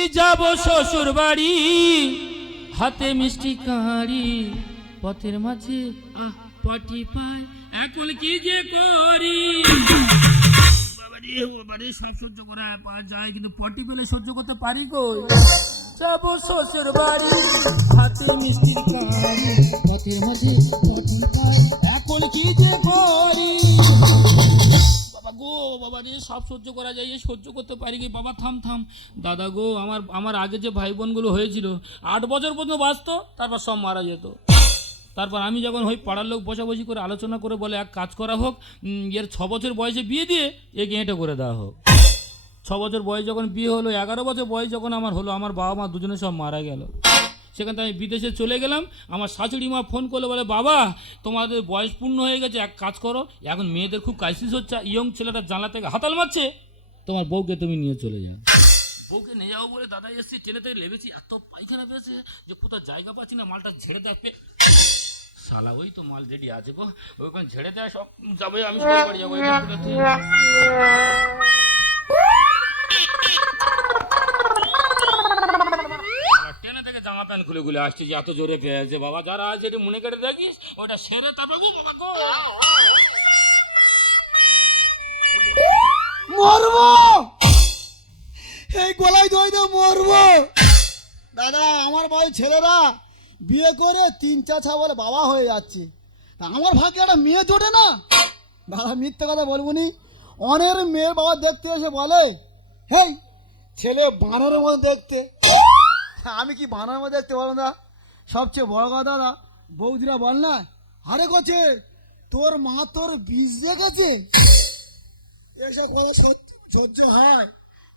আমি যাব শ্বশুর বাড়ি। হাতে মিষ্টি কাঁড়ি পথের মাঝে আহ, পটি পায়। এখন কি যে করি? বাবারে সব সহ্য করা যায়, কিন্তু পটি পেলে সহ্য করতে পারি গো যাব শ্বশুর বাড়ি, হাতে মিষ্টি কাঁড়ি পথের মাঝে এখন কি যে করি? গো বাবা রে, সব সহ্য করা যায় সহ্য করতে পারি কি? বাবা, থাম থাম। দাদা গো, আমার আমার আগে যে ভাই বোনগুলো হয়েছিল, আট বছর পর্যন্ত বাঁচতো, তারপর সব মারা যেত। তারপর আমি যখন ওই পাড়ার লোক বসাবসি করে আলোচনা করে বলে, এক কাজ করা হোক এর ছ বছর বয়সে বিয়ে দিয়ে একে হেঁটে করে দেওয়া হোক। ছ বছর বয়স যখন বিয়ে হলো, এগারো বছর বয়স যখন আমার হলো, আমার বাবা মা দুজনে সব মারা গেল। সেখান থেকে আমি বিদেশে চলে গেলাম। আমার শাশুড়ি মা ফোন করলে, বলে, বাবা, তোমাদের বয়স পূর্ণ হয়ে গেছে, এক কাজ করো। এখন মেয়েদের খুব ক্রাইসিস হচ্ছে ইয়ং ছেলেটা জানলা থেকে হাতাল মারছে। তোমার বউকে তুমি নিয়ে চলে যাও। বউকে নিয়ে যাব বলে দাদা এসছি, ট্রেনে থেকে লেবেছি, এত পায়খানা পেয়েছে যে কোথাও জায়গা পাচ্ছি না, মালটা ঝেড়ে দেখবে শালা, ওই তো মাল রেডি আছে গো। ওইখানে ঝেড়ে দেয় সব যাবে, আমি যাব এটা খুলে তুই। শালা প্যান্ট খুলে খুলে আসছে যে এত জোরে পেয়েছে বাবা, যারা আছে এটি মনে করে দেখিস, ওটা সেরে তারপর গো বাবা গো। মরবো! এই গলায় দইতে মরবো! দাদা, আমার ভাই ছেলেরা বিয়ে করে তিন চাছা বলে বাবা হয়ে যাচ্ছে। তা আমার ভাগ্যে একটা মেয়ে জোটে না? দাদা, মিথ্যে কথা বলব নি। অনেক মেয়ের বাবা দেখতে এসে বলে, হেই, ছেলে বানরের মতো দেখতে। আমি কি বানরের মতো দেখতে পারবো না সবচেয়ে বড় কথা দাদা বৌদিরা বল না আরে কছে তোর মা তোর বীজ দেখেছে এসব কথা সত্যি সহ্য হয়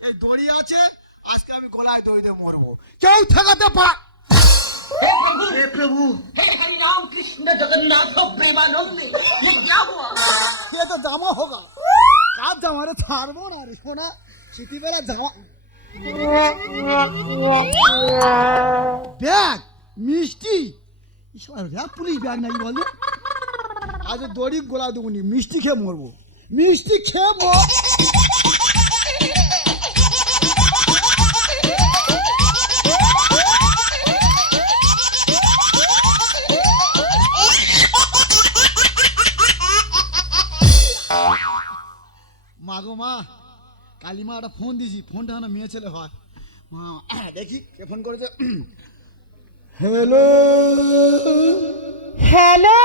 এই দড়ি আছে আজকে আমি গলায় দড়ি দিয়ে মরবো কেউ ঠেকাতে পা हे प्रभु हे हरि राम कृष्ण जगन्नाथ प्रेमानंद ये क्या हुआ এ তো জামা হোগা কার জামা রে ছাড়বো না রে শোনা শীতিবেলা জামা ব্যাগ মিষ্টি। পুলিশ ব্যাগ নাকি বলে আজ দড়ি গোলা দেবো মিষ্টি খেয়ে মরবো। মিষ্টি খেয়ে মর কালিমা একটা ফোন দিয়েছি ফোনটা না মেয়ে ছেলে হয়। মা দেখি কে ফোন করেছে। হ্যালো হ্যালো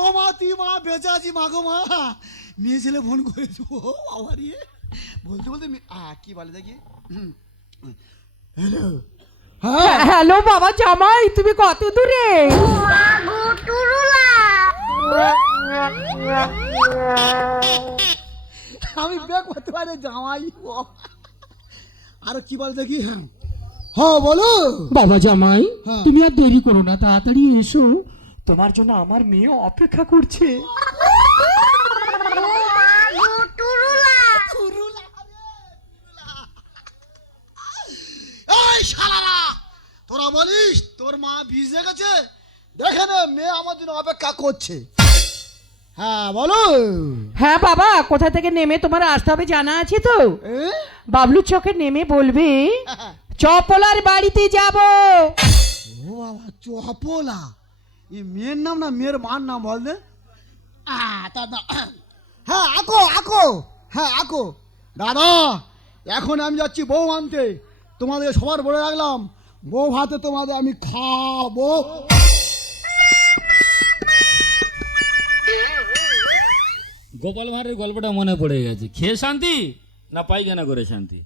ও মা তুই মা বেঁচে আছি মা গো মা। মেয়ে ছেলে ফোন করেছে। ও বাবা রে। বলতে বলতে কি বলে দেখি। হ্যালো হ্যাঁ হ্যালো বাবা জামাই তুমি কত দূরে? আমি বেগ করতে পারি জামাই। ও। আরও কি বলে দেখি হ্যাঁ বলো। বাবা জামাই হ্যাঁ। তুমি আর দেরি করো না তাড়াতাড়ি এসো। তোমার জন্য আমার মেয়ে অপেক্ষা করছে। শালারা বলিস? তোর মা ভিজে গেছে? দেখে নে মেয়ে আমার জন্য অপেক্ষা করছে। হ্যাঁ বলো। হ্যাঁ বাবা কোথা থেকে নেমে তোমার আসতে হবে জানা আছে তো? বাবলু চকে নেমে বলবে চপলার বাড়িতে যাব। ও বাবা চপলা? এই মেয়ের নাম না মেয়ের মার নাম বল দে। হ্যাঁ আকো আকো। হ্যাঁ আকো। দাদা এখন আমি যাচ্ছি বউ আনতে। তোমাদের সবার বলে রাখলাম বউ ভাতে তোমাদের আমি খাব। গোপাল ভাঁড়ের গল্পটা মনে পড়ে গেছে। খেয়ে শান্তি না পায়খানা করে শান্তি?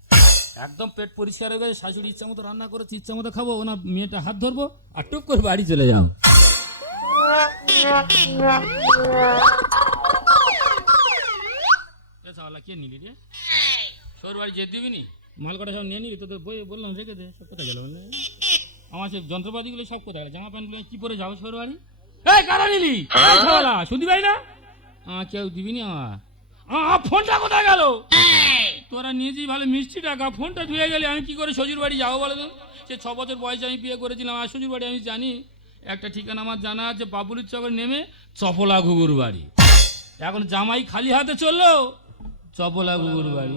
একদম পেট পরিষ্কার হয়ে গেছে, শাশুড়ি ইচ্ছা মতো রান্না করেছে, ইচ্ছা মতো খাব, ওনা মেয়েটা হাত ধরবো আর টুক করে বাড়ি চলে যাও। কে নিলি রে? তোর বাড়ি যেতে দিবি নি? মাল কটা সব নিয়ে নিবি তোদের বই বললাম রেখে দে, সব কোথায় গেল। আমার সেই যন্ত্রপাতিগুলো সব কোথায় গেল? জামা প্যান্টগুলো কি পরে যাব সর বাড়ি এই কারা নিলি? এই শুনতে পাই না? আমার কেউ দিবি নি আমার? ফোনটা কোথায় গেল? তোরা নিয়েছিস ভালো মিষ্টি টাকা ফোনটা ধুয়ে গেলে আমি কি করে শ্বশুর বাড়ি যাব বলো তো? সে ছ বছর বয়সে আমি বিয়ে করেছিলাম আর শ্বশুর বাড়ি আমি জানি একটা ঠিকানা আমার জানা আছে বাবুলির চকের নেমে চপলা ঘুঘুর বাড়ি। এখন জামাই খালি হাতে চলল চপলা গুগুর বাড়ি।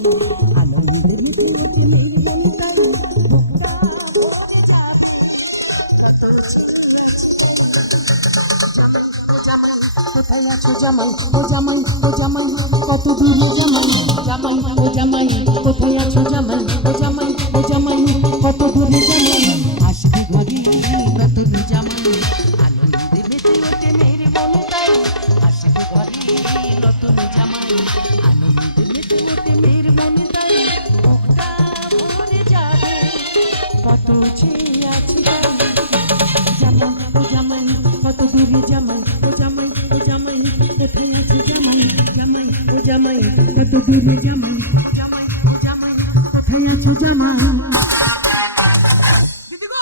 আছো জামাই ও জামাই ও জামাই কত দূরে জামাই জামাই ও জামাই কোথায় আছো ও জামাই ও জামাই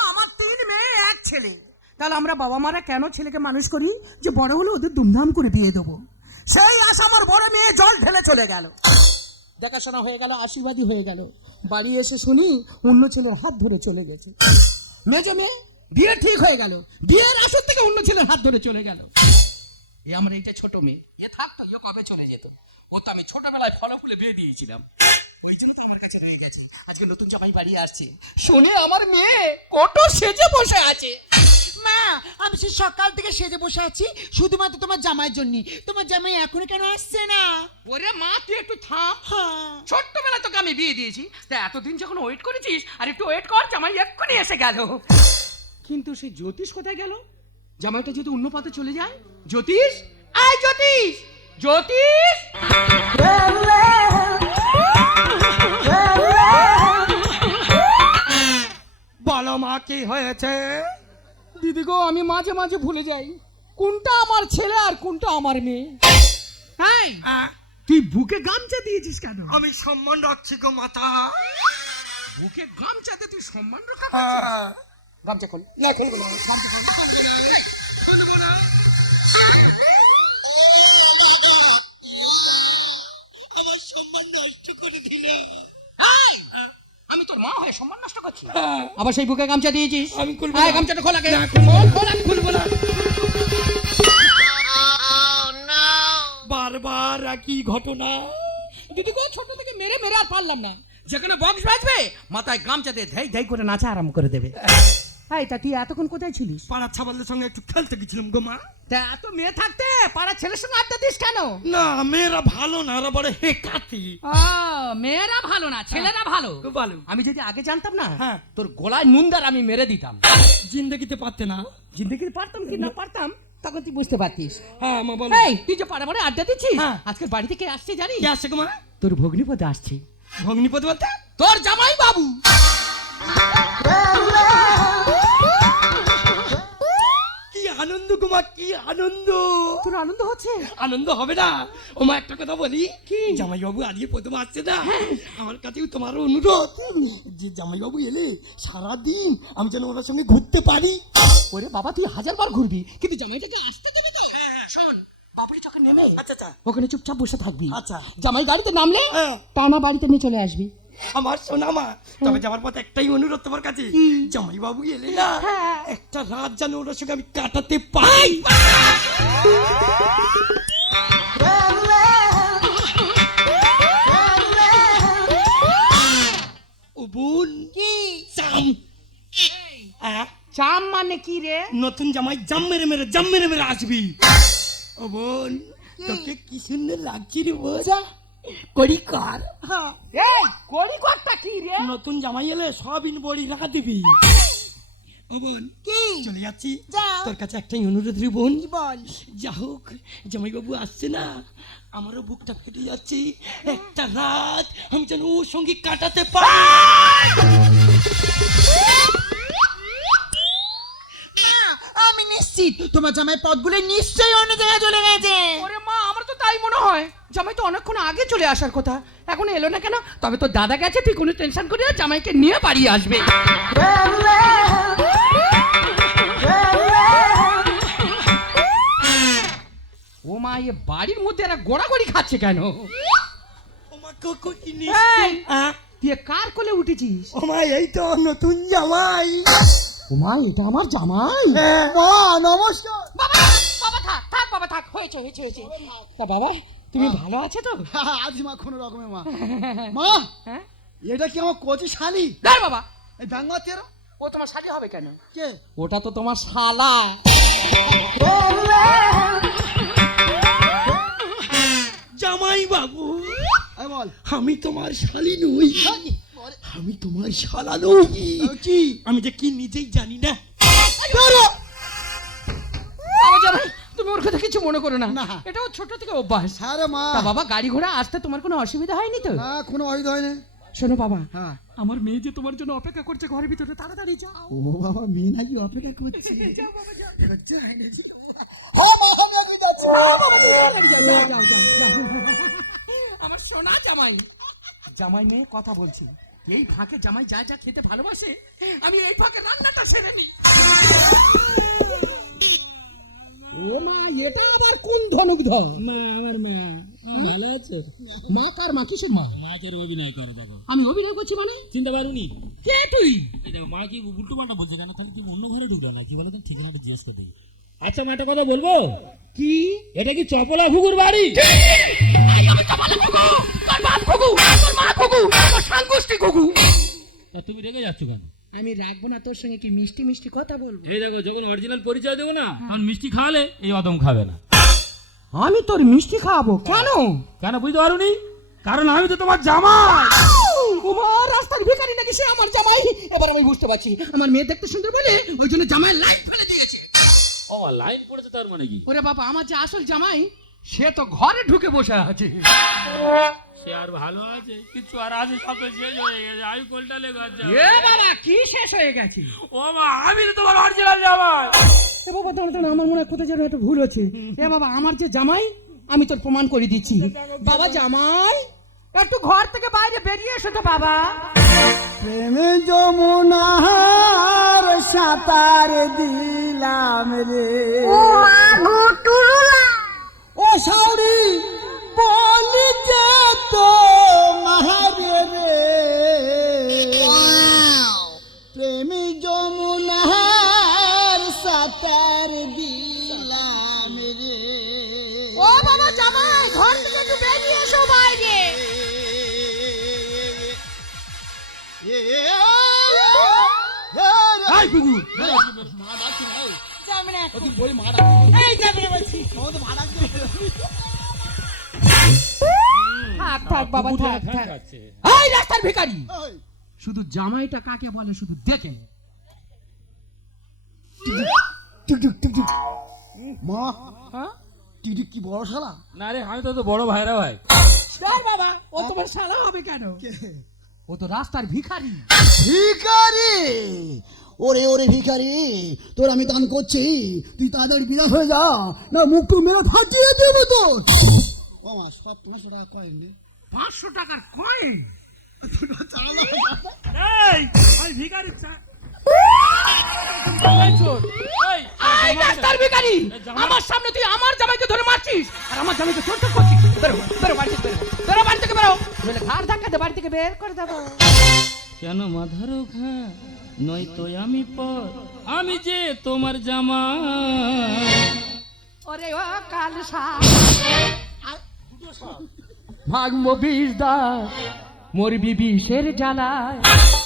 আমার তিন মেয়ে, এক ছেলে। তাহলে আমরা বাবা মারা কেন ছেলেকে মানুষ করি? যে বড় হলে ওদের ধুমধাম করে বিয়ে দেবো। সেই আশা আমার বড় মেয়ে জল ঢেলে চলে গেল। দেখাশোনা হয়ে গেল আশীর্বাদী হয়ে গেল। বাড়ি এসে শুনি অন্য ছেলের হাত ধরে চলে গেছে। মেজো মেয়ে, বিয়ে ঠিক হয়ে গেল। বিয়ের আসর থেকে অন্য ছেলের হাত ধরে চলে গেল। এ আমার এইটা ছোট মেয়ে। এ থাকতো ইয়ে কবে চলে যেত? ও তো আমি ছোটবেলায় ফল ফুলে বিয়ে দিয়েছিলাম। ওই জন্য তো আমার কাছে রয়ে গেছে। আজকে নতুন জামাই বাড়ি আসছে। শুনে আমার মেয়ে কত সেজে বসে আছে। মা আমি সে সকাল থেকে সেজে বসে আছি শুধুমাত্র তোমার জামাইয়ের জন্য তোমার জামাই এখনও কেন আসছে না? ওরে মা তুই একটু থাম। হ্যাঁ। ছোট্টবেলা তোকে আমি বিয়ে দিয়েছি। তা এতদিন যখন ওয়েট করেছিস আর একটু ওয়েট কর জামাই এক্ষুনি এসে গেল। কিন্তু সেই জ্যোতিষ কোথায় গেল? জামাইটা যদি অন্য পথে চলে যায়? জ্যোতিষ? আয় জ্যোতিষ! জ্যোতিষ? বলো মা কি হয়েছে? দিদি গো আমি মাঝে মাঝে ভুলে যাই। কোনটা আমার ছেলে আর কোনটা আমার মেয়ে? হ্যাঁ তুই বুকে গামছা দিয়েছিস কেন? আমি সম্মান রাখছি গো মাতা। বুকে গামছাতে তুই সম্মান রক্ষা করছিস? গামছা খোল না। খোল, না, খুলবো না। এই, আমি তোর মা হয়ে সম্মান নষ্ট করছি আবার সেই বুকে গামছা দিয়েছিস? আমি খুলবো না। গামছাটা খোলা কে না, খুলবো খোল, খোল, আমি খুলবো না। বারবার একই ঘটনা। দিদি গো ছোট থেকে মেরে মেরে আর পারলাম না। যেখানে বক্স বাজবে মাথায় গামছা দিয়ে ধেই ধেই করে নাচা আরাম করে দেবে। এই তা তুই এতক্ষণ কোথায় ছিলিস? পাড়ার ছাবালদের সঙ্গে একটু খেলতে গেছিলাম গো মা। তা এত মেয়ে থাকতে পাড়ার ছেলের সঙ্গে আড্ডা দিস কেন? না মেয়েরা ভালো না ওরা বড় হেকাতি। মেয়েরা ভালো না ছেলেরা ভালো। ভালো। আমি যদি আগে জানতাম না হ্যাঁ। তোর গলায় নুনদার আমি মেরে দিতাম। জিন্দগিতে পারতে না। জিন্দগি পারতাম কি না পারতাম তখন তুই বুঝতে পারতিস। হ্যাঁ মা বলো। এই তুই যে পাড়া পাড়ে আড্ডা দিচ্ছিস হ্যাঁ। আজকে বাড়িতে কে আসছে জানিস? কে আসছে গো মা? তোর ভগ্নিপদ আসছে। ভগ্নিপতি বলতে? তোর জামাই বাবু আনন্দ কুমার কি আনন্দ। তোর আনন্দ হচ্ছে? আনন্দ হবে না। ও মা একটা কথা বলি। কি? জামাইবাবু আজকে প্রথম আসছে না। আমার কাছেও তোমার অনুরোধ। যে জামাইবাবু এলে সারাদিন আমি যেন ওনার সঙ্গে ঘুরতে পারি। ওরে বাবা তুই হাজার বার ঘুরবি কিন্তু জামাইটাকে আসতে দেবে তো। শোন। বাবুলি চকে নেমে আচ্ছা আচ্ছা। ওখানে চুপচাপ বসে থাকবি। আচ্ছা। জামাই গাড়িতে নামলে হ্যাঁ। টানা বাড়িতে নিয়ে চলে আসবি। আমার সোনা মা তবে যাওয়ার পথে একটাই অনুরোধ তোমার কাছে। জামাইবাবু এলে না একটা রাত যেন ওনার সঙ্গে আমি কাটাতে পাই ও বোন কি? চাম চাম মানে কি রে? নতুন জামাই জাম মেরে মেরে জাম মেরে মেরে আসবি। ও বোন তোকে কি সুন্দর লাগছে রে বোন। করি কর এই কড়ি কি রে? নতুন জামাই এলে সবিন বড়ি রাখা দিবি। ও বোন কি? চলে যাচ্ছি। তোর কাছে একটাই অনুরোধ রে বোন। বল? যা হোক জামাইবাবু আসছে না। আমারও বুকটা ফেটে যাচ্ছে। একটা রাত আমি যেন ওর সঙ্গে কাটাতে পারি। আমি নিশ্চিত। তোমার জামাই পদগুলো নিশ্চয়ই অন্য জায়গায় চলে গেছে। তাই মনে হয় জামাই তো অনেকক্ষণ আগে চলে আসার কথা। এখন এলো না কেন? তবে তো দাদা গেছে তুই কোনো টেনশন করি না জামাইকে নিয়ে বাড়ি আসবে। ও মা এ বাড়ির মধ্যে এরা গোড়াগড়ি খাচ্ছে কেন? হ্যাঁ তুই কার কোলে উঠেছিস? ও মা এই তো নতুন জামাই। ও মা এটা আমার জামাই। মা নমস্কার। বাবা! হয়েছে হয়েছে হয়েছে। তা বাবা তুমি ভালো আছো তো? আজ মা কোনো রকমের মা। মা হ্যাঁ? এটা কি আমার কচি শালি? দাঁড় বাবা। এই ব্যাঙ্গা তেরো? ও তোমার শালি হবে কেন? কে? ওটা তো তোমার শালা। জামাই বাবু বল। আমি তোমার শালি নই। আমি তোমার শালা নই। আমি যে কি নিজেই জানি না। কথা কিছু মনে করো না। না। এটাও ছোট থেকে অভ্যাস। হ্যাঁ রে মা। তা বাবা গাড়ি ঘোড়া আসতে তোমার কোনো অসুবিধা হয়নি তো? না কোনো অসুবিধা হয়নি। শোনো বাবা হ্যাঁ। আমার মেয়ে যে তোমার জন্য অপেক্ষা করছে ঘরের ভিতরে তাড়াতাড়ি যাও। ও বাবা মেয়ে নাকি অপেক্ষা করছে। আমার সোনা জামাই। জামাই মেয়ে কথা বলছি। এই ফাঁকে জামাই যা যা খেতে ভালোবাসে আমি এই ফাঁকে রান্নাটা সেরে নিই। ও মা এটা আবার কোন ধনুক ধর মা আমার মা। ভালো আছে? মা কার মা? কিসের মা? অভিনয় করো আমি অভিনয় করছি মানে? চিনতে পারুনি? কে তুই? এই মা কি উল্টো পাল্টা বলছে কেন? তাহলে তুমি অন্য ঘরে ঢুকলো না কি বলো তো ঠিকানাটা জিজ্ঞেস করে দিই আচ্ছা মা একটা কথা বলব? কি? এটা কি চপলা ঘুঘুর বাড়ি? তা তুমি রেগে যাচ্ছ কেন? আমি রাখব না তোর সঙ্গে কি মিষ্টি মিষ্টি কথা বলব? এই দেখো যখন অরিজিনাল পরিচয় দেবো না তখন মিষ্টি খাওয়ালে এই অদম খাবে না। আমি তোর মিষ্টি খাওয়াবো? কেন? কেন বুঝতে পারুনি? কারণ আমি তো তোমার জামাই। তোমার রাস্তার ভিখারি নাকি সে আমার জামাই? এবার আমি বুঝতে পারছি। আমার মেয়ে দেখতে সুন্দর বলে ওই জন্য জামাই লাইট ফেলে দিয়েছে। ও লাইন পড়েছে তার মানে কি? ওরে বাবা আমার যে আসল জামাই সে তো ঘরে ঢুকে বসে আছে। সে আর ভালো আছে? কিছু আর আছে সব শেষ হয়ে গেছে। আমি কোলটা লেগে আছে এ বাবা কি শেষ হয়ে গেছে? ও মা আমি তো তোমার অরিজিনাল জামাই এ বাবা দাঁড়া দাঁড়া আমার মনে হয় কোথায় যেন একটা ভুল হচ্ছে। এ বাবা আমার যে জামাই আমি তোর প্রমাণ করে দিচ্ছি। বাবা জামাই? একটু ঘর থেকে বাইরে বেরিয়ে এসো তো বাবা। প্রেমে যমুনার সাঁতার দিলাম রে। ও সাউরি বলি তো মারে রে। প্রেমী যমুনার সাঁতার দিলাম রে। ও বাবা জামাই ঘর থেকে একটু বেরিয়ে এসো বাইরে। এই কুকুর থাক থাক বাবা থাক থাক। এই রাস্তার ভিখারি! শুধু জামাইটা কাকে বলে শুধু দেখে। টুকটুক টুকটুক মা হ্যাঁ? টিকটিক কি বড় শালা? না রে আমি তো তো বড় ভাইরা ভাই। বাবা ও তোমার শালা হবে কেন? ও তো রাস্তার ভিখারি। ভিখারি? ওরে ওরে ভিখারি তোর আমি দান করছি তুই তাড়াতাড়ি বিদা হয়ে যা না মুখ মেরে ফাটিয়ে দেবো তোর। সাত টাকা কয়েন রে পাঁচশো টাকার কয়েন এই আমি ভিখারি চা- এই চোর, এই, এই রাস্তার ভিখারি আমার সামনে তুই আমার জামাইকে ধরে মারছিস আর আমার জামাইকে চোর চোর করছিস। বেরো বেরো বাড়ি থেকে বেরো। বেরো বাড়ি থেকে বেরো। নইলে ঘাড় ধাক্কা দে বাড়ি থেকে বের করে দেবো। কেন মাধারো খা নয় তো আমি পর আমি যে তোমার জামা ওরে ও কাল ভাগবো বিষ দা মরবি বিষের জ্বালায়।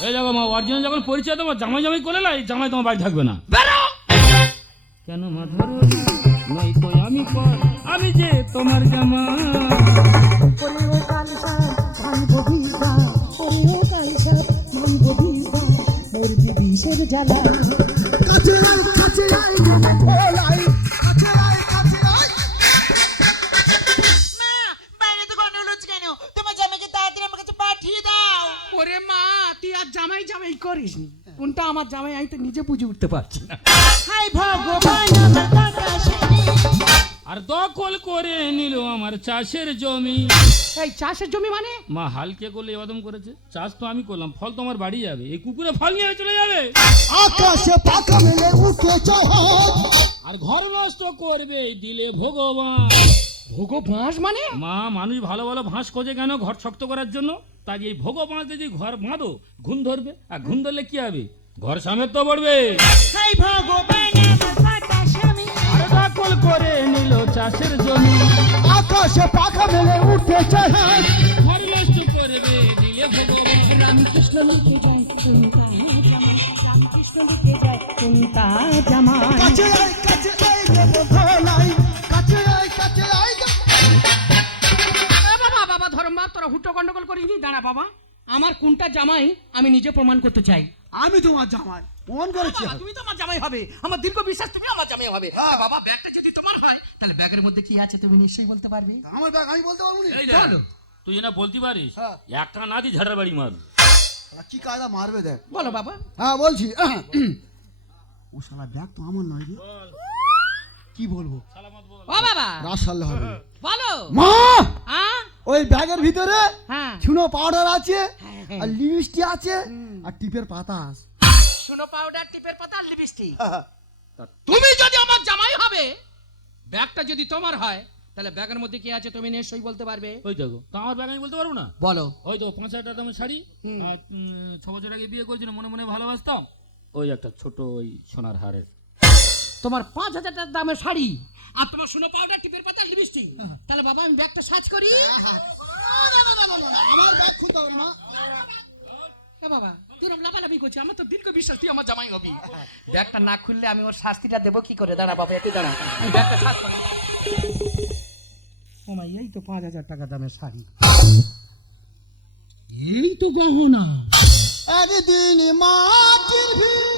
এই দেখো মা অরিজিনাল যখন পরিচয় তোমার জামাই জামাই করে না এই জামাই তোমার বাড়ি থাকবে না। বেরো! কেন মাধারো নয় তো আমি পর আমি যে তোমার জামা। ওরে ও কালসা ভাঙবো ভিজা ওরে ও কালসা ভাঙবো ভিজা মরবি বিষের জ্বালা বুঝে উঠতে পারছি না। হাই ভগবান আমার আর দখল করে নিল আমার চাষের জমি। এই চাষের জমি মানে? মা হালকে করলে এবাদম করেছে। চাষ তো আমি করলাম ফল তো আমার বাড়ি যাবে। এই কুকুরে ফল নিয়ে চলে যাবে। আকাশে পাখা মেলে উঠে আর ঘর নষ্ট করবে দিলে ভগবান। ভোগো বাঁশ মানে? মা মানুষ ভালো ভালো ভাঁজ খোঁজে কেন ঘর শক্ত করার জন্য? তাই এই ভোগ বাঁধ যদি ঘর বাঁধো ঘুম ধরবে। আর ঘুম ধরলে কি হবে? ঘর সামের তো পড়বে। দখল করে নিল চাষের জমি। আকাশে পাখা মেলে উঠে চায় ঘর নষ্ট করবে দিলে ভগবান। রামকৃষ্ণ লিখে যায় কুন্তা রামকৃষ্ণ লিখে যায় কুন্তা জামাই। কাছে আয় কাছে আয় দেব ধলাই কাছে আয় কাছে আয় বাবা বাবা ধর্ম তোরা হুটো গন্ডগোল করিনি দাঁড়া বাবা আমার কোনটা জামাই আমি নিজে প্রমাণ করতে চাই। আমি তোমার জামাই। মন করেছি বাবা, তুমি তো আমার জামাই হবে। আমার দীর্ঘ বিশ্বাস তুমি আমার জামাই হবে। হ্যাঁ বাবা। ব্যাগটা যদি তোমার হয় তাহলে ব্যাগের মধ্যে কি আছে তুমি নিশ্চয়ই বলতে পারবে? আমার ব্যাগ আমি বলতে পারব না? এই রে, তুই না বলতে পারিস হ্যাঁ। একটা না দি ঝাড়ার বাড়ি মার কি কায়দা মারবে দেখ। বলো বাবা। হ্যাঁ বলছি। ও শালা ব্যাগ তো আমার নয় রে। কি বলব? ও বাবা। রাত সারলে হবে। না। বলো। মা! আ ওই ব্যাগের ভিতরে হ্যাঁ। চুনো পাউডার আছে আর লিপস্টিক আছে। আর টিপের পাতা শুনো পাউডার টিপের পাতা আর লিপস্টিক তুমি যদি আমার জামাই হবে ব্যাগটা যদি তোমার হয় তাহলে ব্যাগের মধ্যে কি আছে তুমি নিশ্চয়ই বলতে পারবে? ওই দেখো। তা আমার ব্যাগ আমি বলতে পারব না? বলো। ওই তো পাঁচ হাজার টাকা দামের শাড়ি আর ছ বছর আগে বিয়ে করেছিল মনে মনে ভালোবাসতাম? ওই একটা ছোট ওই সোনার হারের। তোমার পাঁচ হাজার টাকার দামের শাড়ি। আর তোমার শুনো পাউডার টিপের পাতা লিপস্টিক তাহলে বাবা আমি ব্যাগটা সার্চ করি। আমার ব্যাগ খুলতে হবে না বাবা তুই লাফালাফি করছিস আমার তো দীর্ঘ বিশ্বাস তুই আমার জামাই হবি। ব্যাগটা না খুললে আমি ওর শাস্তিটা দেবো কি করে? দাঁড়া বাবা একটু দাঁড়া। ব্যাগটা ওমা এই তো পাঁচ হাজার টাকা দামের শাড়ি। এই তো গহনা। একদিন মাটির ভিতরে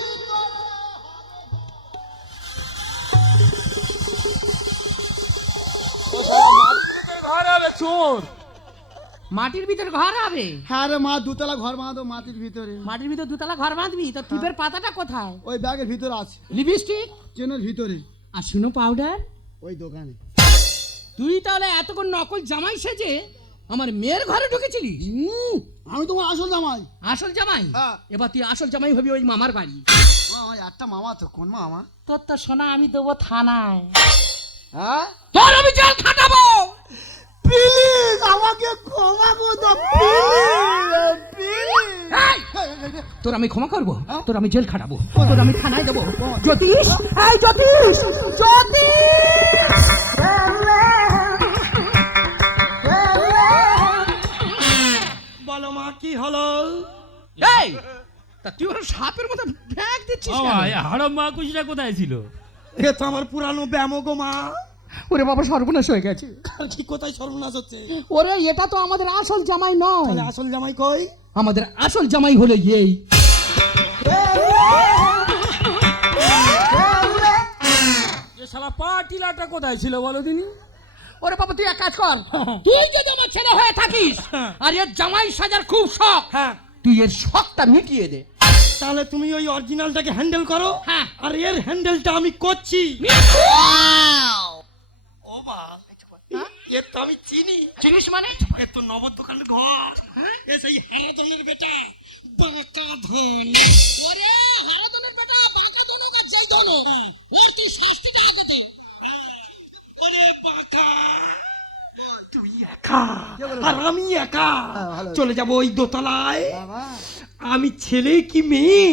চোর। মাটির ভিতর ঘর হবে? হ্যাঁ রে মা দুতলা ঘর বাঁধো মাটির ভিতরে। মাটির ভিতর দুতলা ঘর বাঁধবি? তো টিপের পাতাটা কোথায়? ওই ব্যাগের ভিতরে আছে। লিপস্টিক? চেনের ভিতরে। আর শুনো পাউডার। ওই দোকানে। তুই তাহলে এতক্ষণ নকল জামাই সেজে আমার মেয়ের ঘরে ঢুকেছিলি? আমি তোমার আসল জামাই। আসল জামাই? হ্যাঁ। এবার তুই আসল জামাই হবি ওই মামার বাড়ি। একটা মামা তো কোন মামা? তোর তো সোনা আমি দেবো থানায়। হ্যাঁ? তোর আমি জেল খাটাবো! প্লিজ আমাকে ক্ষমা করে! তোর আমি ক্ষমা করব তোর আমি জেল খাটাবো তোর আমি থানায় দেবো। জ্যোতিষ এই জ্যোতিষ জ্যোতিষ! বলো মা কি হলো? এই তা তুই ওর সাপের মতো ব্যাগ দিচ্ছিস কেন? ভাই হাড়ম মা কুশিটা কোথায় ছিল? এ তো আমার পুরানো ব্যামো গো মা। ওরে বাবা সর্বনাশ হয়ে গেছে। আর কি কোথায় সর্বনাশ হচ্ছে? ওরে এটা তো আমাদের আসল জামাই নয়। তাহলে আসল জামাই কই? আমাদের আসল জামাই হলো এই। পাটিলাটা কোথায় ছিল বলো দিনি? ওরে বাবা তুই এক কাজ কর। তুই যদি আমার ছেলে হয়ে থাকিস আর এর জামাই সাজার খুব শখ হ্যাঁ। তুই এর শখটা মিটিয়ে দে। তাহলে তুমি ওই অরিজিনালটাকে হ্যান্ডেল করো হ্যাঁ। আর এর হ্যান্ডেলটা আমি করছি। ও মা এ তো আমি চিনি। চিনিস মানে? এ তো নবদ দোকানের ঘর এ সেই হারাধনের বেটা। বাঁকা ধন। ওরে হারাদনের বেটা বাঁকা দনক আর যেই দনক ওর তুই শাস্তিটা আগে দে। ওরে বাঁকা। তুই একা? আর আমি একা? চলে যাব ওই দোতলায়। আমি ছেলে কি মেয়ে?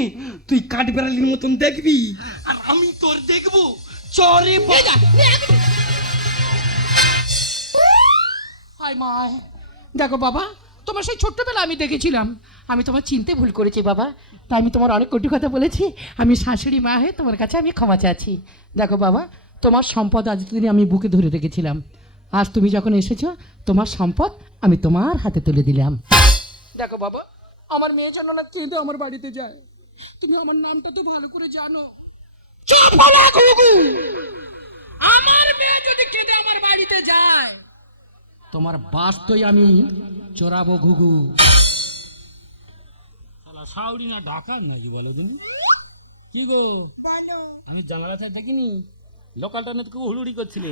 তুই কাঠবেড়ালির মতন দেখবি? আর আমি তোর দেখব। চরে বাজা হাই মায় দেখো বাবা, তোমার সেই ছোট্টবেলা আমি দেখেছিলাম। আমি তোমার চিনতে ভুল করেছি বাবা। তাই আমি তোমার অনেক কটু কথা বলেছি। আমি শাশুড়ি মা হয়ে তোমার কাছে আমি ক্ষমা চাচ্ছি। দেখো বাবা, তোমার সম্পদ আজ দিনে আমি বুকে ধরে রেখেছিলাম। আজ তুমি যখন এসেছ, তোমার সম্পদ আমি তোমার হাতে তুলে দিলাম। দেখো বাবা, আমার মেয়ে যেন না কেঁদে আমার বাড়িতে যায়। তুমি আমার নামটা তো ভালো করে জানো। আমার মেয়ে যদি কেঁদে আমার বাড়িতে যায় তোমার বাস্তই আমি চোরাবো ঘুঘু। সাউরি না ঢাকার নাকি বলো তুমি? কি গো? আমি জানালা দেখিনি? লোকালটা নিয়ে খুব হুড়ুড়ি করছিলে।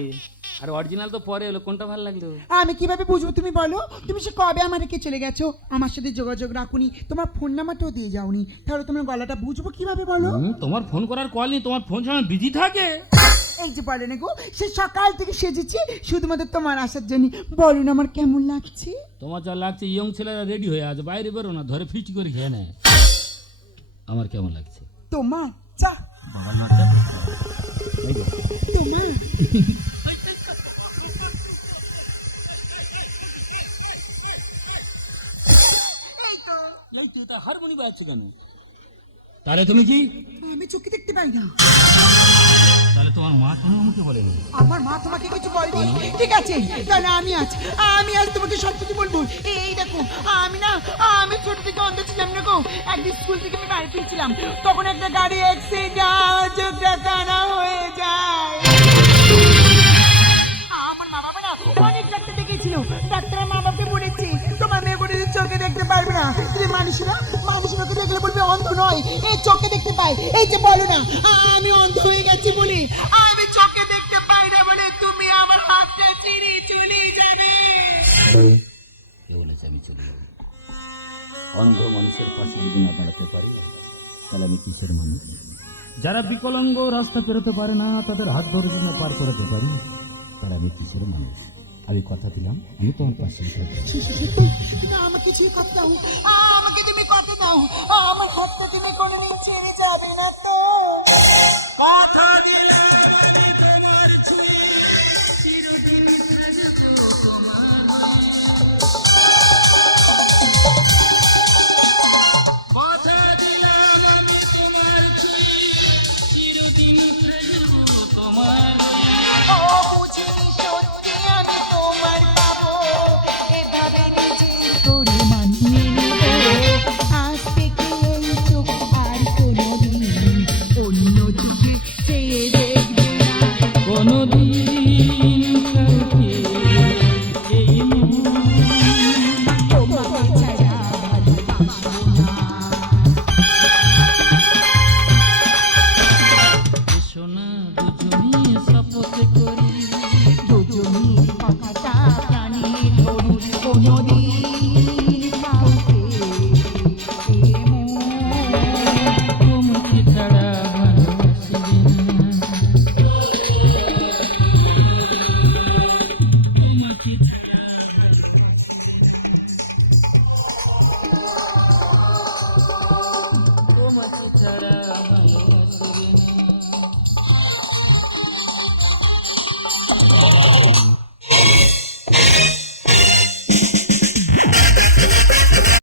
আর অরিজিনাল তো পরে এলো কোনটা ভালো লাগল? আমি কীভাবে বুঝব তুমি বলো? তুমি সে কবে আমার রেখে চলে গেছো? আমার সাথে যোগাযোগ রাখুনি তোমার ফোন নাম্বারটাও দিয়ে যাওনি। তাহলে তোমার গলাটা বুঝব কীভাবে বলো? তোমার ফোন করার কল নেই তোমার ফোন সময় বিজি থাকে। এই যে বলে গো সে সকাল থেকে সেজেছি শুধুমাত্র তোমার আসার জন্য। বলুন আমার কেমন লাগছে? তোমার যা লাগছে ইয়ং ছেলেরা রেডি হয়ে আছে বাইরে বেরো না ধরে ফিস্টি করে খেয়ে নেয় আমার কেমন লাগছে? তোমার চা বাবার তা হারমোনি বাজছে কেন তাহলে তুমি কি? আমি চোখে দেখতে পাই না। তাহলে তোমার মা তুমি আমাকে বলেনি? আমার মা তোমাকে কিছু বলেনি। ঠিক আছে, তাহলে আমি আজ আমি আজ তোমাকে সব কিছু বলব। এই দেখো, আমি না, আমি ছোট থেকে অন্ধ ছিলাম না গো। একদিন স্কুল থেকে আমি বাড়ি ফিরছিলাম। তখন একটা গাড়ি অ্যাক্সিডেন্ট হয়ে যায়। আমার মা অনেক ডাক্তার দেখিয়েছিল। ডাক্তার মা বাবাকে বলেছি, তোমার মেয়ে কোনো চোখে দেখতে পারবে না। তুমি মানুষরা ওকে দেখলে বলবে অন্ধ নয় এই চোখে দেখতে পাই এই যে বলো না আমি অন্ধ হয়ে গেছি বলি আমি চোখে দেখতে পাই না বলে তুমি আমার হাতটা চিনি চলে যাবে কে বলেছে আমি চলে যাব অন্ধ মানুষের পাশে যদি না দাঁড়াতে পারি তাহলে আমি কিসের মানুষ যারা বিকলাঙ্গ রাস্তা পেরোতে পারে না তাদের হাত ধরে জন্য পার করাতে পারি তাহলে আমি কিসের মানুষ আমি কথা দিলাম আমি তোমার পাশে আমাকে ছুঁয়ে কথা দাও তুমি কথা দাও? আমার হাতটা তুমি কোনোদিন ছেড়ে যাবে না তো।